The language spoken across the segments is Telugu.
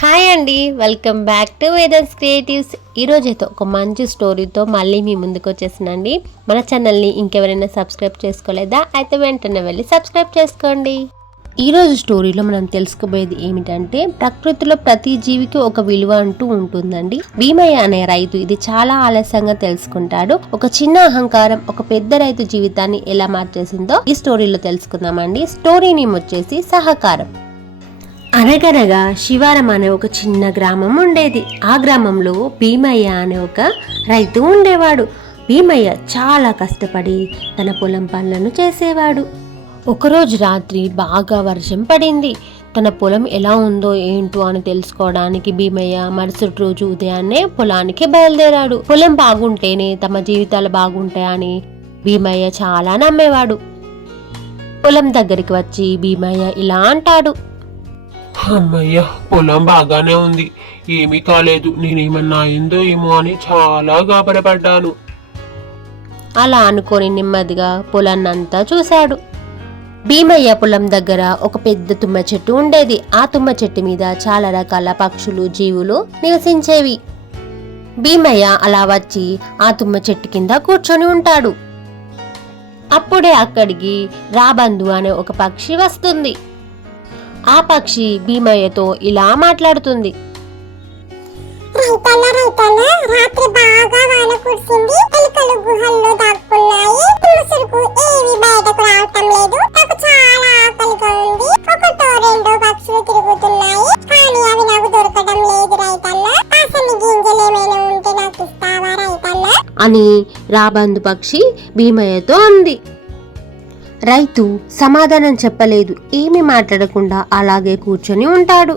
హాయ్ అండి, వెల్కమ్ బ్యాక్ టు వేదన్స్ క్రియేటివ్స్. ఈరోజైతే ఒక మంచి స్టోరీతో మళ్ళీ మీ ముందుకు వచ్చేసినండి. మన ఛానల్ని ఇంకెవరైనా సబ్స్క్రైబ్ చేసుకోలేదా? అయితే వెంటనే వెళ్ళి సబ్స్క్రైబ్ చేసుకోండి. ఈరోజు స్టోరీలో మనం తెలుసుకోబోయేది ఏమిటంటే, ప్రకృతిలో ప్రతి జీవికి ఒక విలువ అంటూ ఉంటుందండి. భీమయ్య అనే రైతు ఇది చాలా ఆలస్యంగా తెలుసుకుంటాడు. ఒక చిన్న అహంకారం ఒక పెద్ద రైతు జీవితాన్ని ఎలా మార్చేసిందో ఈ స్టోరీలో తెలుసుకుందామండి. స్టోరీ నేమ్ వచ్చేసి సహకారం. అనగనగా శివారం అనే ఒక చిన్న గ్రామం ఉండేది. ఆ గ్రామంలో భీమయ్య అనే ఒక రైతు ఉండేవాడు. భీమయ్య చాలా కష్టపడి తన పొలం పనులను చేసేవాడు. ఒకరోజు రాత్రి బాగా వర్షం పడింది. తన పొలం ఎలా ఉందో ఏంటో అని తెలుసుకోవడానికి భీమయ్య మరుసటి రోజు ఉదయాన్నే పొలానికి బయలుదేరాడు. పొలం బాగుంటేనే తమ జీవితాలు బాగుంటాయని భీమయ్య చాలా నమ్మేవాడు. పొలం దగ్గరికి వచ్చి భీమయ్య ఇలా అంటాడు, అమ్మయ్య, పొలం బాగానే ఉంది, ఏమీ కాలేదు, నేనేమన్నా అయిందో ఏమో అని చాలా గాబరపడ్డాను. అలా అనుకొని నెమ్మదిగా పొలాన్నంతా చూశాడు. భీమయ్య పొలం దగ్గర ఒక పెద్ద తుమ్మ చెట్టు ఉండేది. ఆ తుమ్మ చెట్టు మీద చాలా రకాల పక్షులు, జీవులు నివసించేవి. భీమయ్య అలా వచ్చి ఆ తుమ్మ చెట్టు కింద కూర్చొని ఉంటాడు. అప్పుడే అక్కడికి రాబందు అనే ఒక పక్షి వస్తుంది. ఆ పక్షి భీమయ్యతో ఇలా మాట్లాడుతుంది, రాత్రి బాగా వాన కురిసింది, ఎలుకలు గుహల్లో దాక్కున్నాయి, తులసులకు ఏవి బయటకు రావటం లేదు, నాకు చాలా ఆకలిగా ఉంది, ఒకటో రెండో పక్షులు తిరుగుతున్నాయి, కానీ అవి నాకు దొరకడం లేదు రైతన్నా, అసలు గింజలు ఏమైనా ఉంటే నాకు ఇస్తావా రైతన్నా అని రాబందు పక్షి భీమయ్యతో అంది. రైతు సమాధానం చెప్పలేదు. ఏమీ మాట్లాడకుండా అలాగే కూర్చొని ఉంటాడు.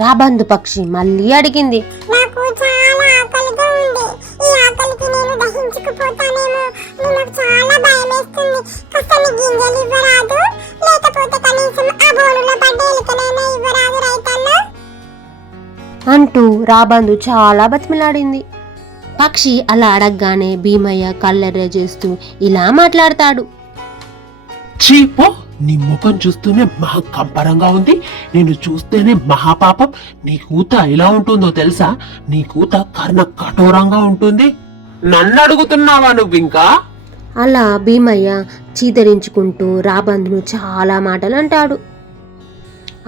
రాబందు పక్షి మళ్ళీ అడిగింది, నాకు చాలా ఆకలిగా ఉంది, ఈ ఆకలికి నేను దహించుకుపోతానేమో, నాకు చాలా భయమేస్తుంది, కాస్త గింజలు ఇవ్వరాదు, లేకపోతే కనీసం ఆ బోనులో పడ్డ ఎలుకనైనా ఇవ్వరాదు రైతన్నా అంటూ రాబందు చాలా బతిమిలాడింది. పక్షి అలా అడగగానే భీమయ్య కళ్ళెర్ర చేస్తూ ఇలా మాట్లాడతాడు, చీపో, నీ ముఖం చూస్తూనే మహా కంపరంగా ఉంది, నేను చూస్తేనే మహాపాపం, నీ కూత ఎలా ఉంటుందో తెలుసా, నీ కూత కర్ణ కఠోరంగా ఉంటుంది, నన్ను అడుగుతున్నావా నువ్వు ఇంకా? అలా భీమయ్య చీదరించుకుంటూ రాబందును చాలా మాటలు అంటాడు.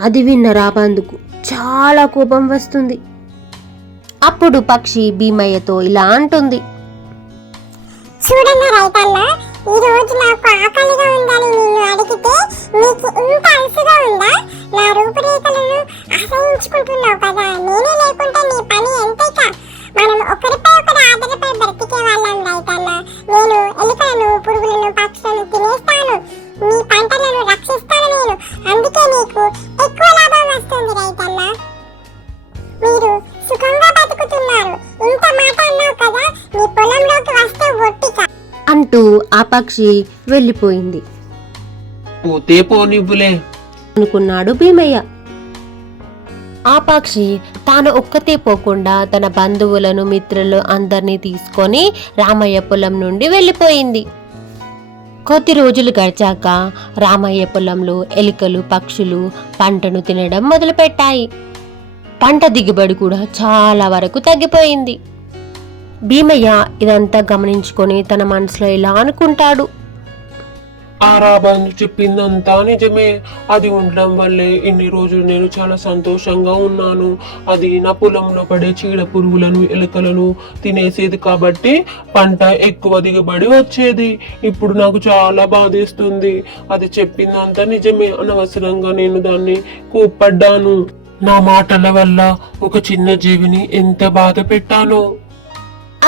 అది విన్న రాబందుకు చాలా కోపం వస్తుంది. అప్పుడు పక్షి భీమయ్యతో ఇలా అంటుంది, చూడన్న రైతన్నా, ఈ రోజు నాకు ఆకలిగా ఉందని నిన్ను అడిగితే నీకు ఇంత అలసుగా ఉందా, నా రూపురేఖలను ఆశ్రయించుకుంటున్నావు కదా, నేనే లేకుంటే నీ పని ఎంతైక, మనం ఒకరిపై ఒకరు ఆధారపై బ్రతికే వాళ్ళం రైతన్నా, నేను ఎలుకలను పురుగులను పక్షులను తినేస్తాను, నీ పంటలను రక్షిస్తాను నేను, అందుకే నీకు ఎక్కువ లాభం వస్తుంది రైతన్నా, మీరు సుఖంగా బతుకుతున్నారు, ఇంత మాట అన్నావు కదా, నీ పొలంలోకి వస్తే ఒట్టిక అంటూ ఆ పక్షి వెళ్ళిపోయింది పోతే పోనివ్వులే అనుకున్నాడు భీమయ్య. ఆ పక్షి తాను ఒక్కతే పోకుండా తన బంధువులను, మిత్రులు అందరినీ తీసుకొని రామయ్య పొలం నుండి వెళ్ళిపోయింది. కొద్ది రోజులు గడిచాక రామయ్య పొలంలో ఎలుకలు, పక్షులు పంటను తినడం మొదలుపెట్టాయి. పంట దిగుబడి కూడా చాలా వరకు తగ్గిపోయింది. భీమయ్య ఇదంతా గమనించుకొని తన మనసులో ఇలా అనుకుంటాడు, ఆ రాబందు చెప్పిందంతా నిజమే, అది ఉండడం వల్లే ఇన్ని రోజులు నేను చాలా సంతోషంగా ఉన్నాను, అది నా పొలంలో పడే చీడ పురుగులను, ఎలుకలను తినేసేది కాబట్టి పంట ఎక్కువ దిగుబడి వచ్చేది, ఇప్పుడు నాకు చాలా బాధేస్తుంది, అది చెప్పిందంతా నిజమే, అనవసరంగా నేను దాన్ని కోప్పడ్డాను, నా మాటల వల్ల ఒక చిన్న జీవిని ఎంత బాధ పెట్టానో.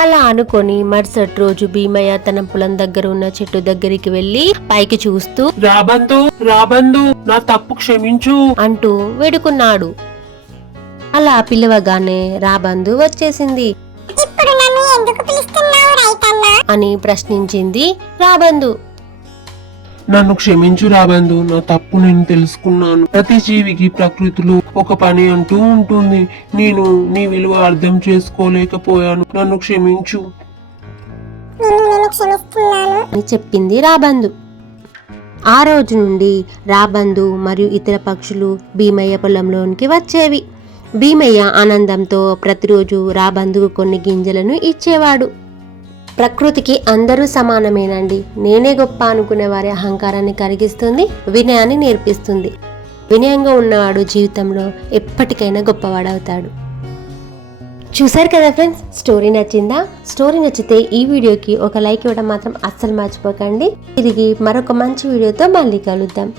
అలా అనుకొని మరుసటి రోజు భీమయ్య తన పొలం దగ్గర ఉన్న చెట్టు దగ్గరికి వెళ్లి పైకి చూస్తూ రాబందు, రాబందు, నా తప్పు క్షమించు అంటూ వేడుకున్నాడు. అలా పిలవగానే రాబందు వచ్చేసింది. ఇప్పుడు నన్ను ఎందుకు పిలుస్తున్నావు రైతన్నా అని ప్రశ్నించింది రాబందు. నన్ను క్షమించు రాబందు, నా తప్పు నేను తెలుసుకున్నాను, ప్రతి జీవికి ప్రకృతిలో ఒక పని అంటూ ఉంటుంది, నేను నీ విలువ అర్థం చేసుకోలేకపోయాను, నన్ను క్షమించు నేను క్షమిస్తున్నాను అని చెప్పింది రాబందు. ఆ రోజు నుండి రాబందు మరియు ఇతర పక్షులు భీమయ్య పొలంలోనికి వచ్చేవి. భీమయ్య ఆనందంతో ప్రతిరోజు రాబందుకు కొన్ని గింజలను ఇచ్చేవాడు. ప్రకృతికి అందరూ సమానమేనండి. నేనే గొప్ప అనుకునే వారి అహంకారాన్ని కరిగిస్తుంది, వినయాన్ని నేర్పిస్తుంది. వినయంగా ఉన్నవాడు జీవితంలో ఎప్పటికైనా గొప్పవాడవుతాడు. చూసారు కదా ఫ్రెండ్స్, స్టోరీ నచ్చిందా? స్టోరీ నచ్చితే ఈ వీడియోకి ఒక లైక్ ఇవ్వడం మాత్రం అస్సలు మర్చిపోకండి. తిరిగి మరొక మంచి వీడియోతో మళ్ళీ కలుద్దాం.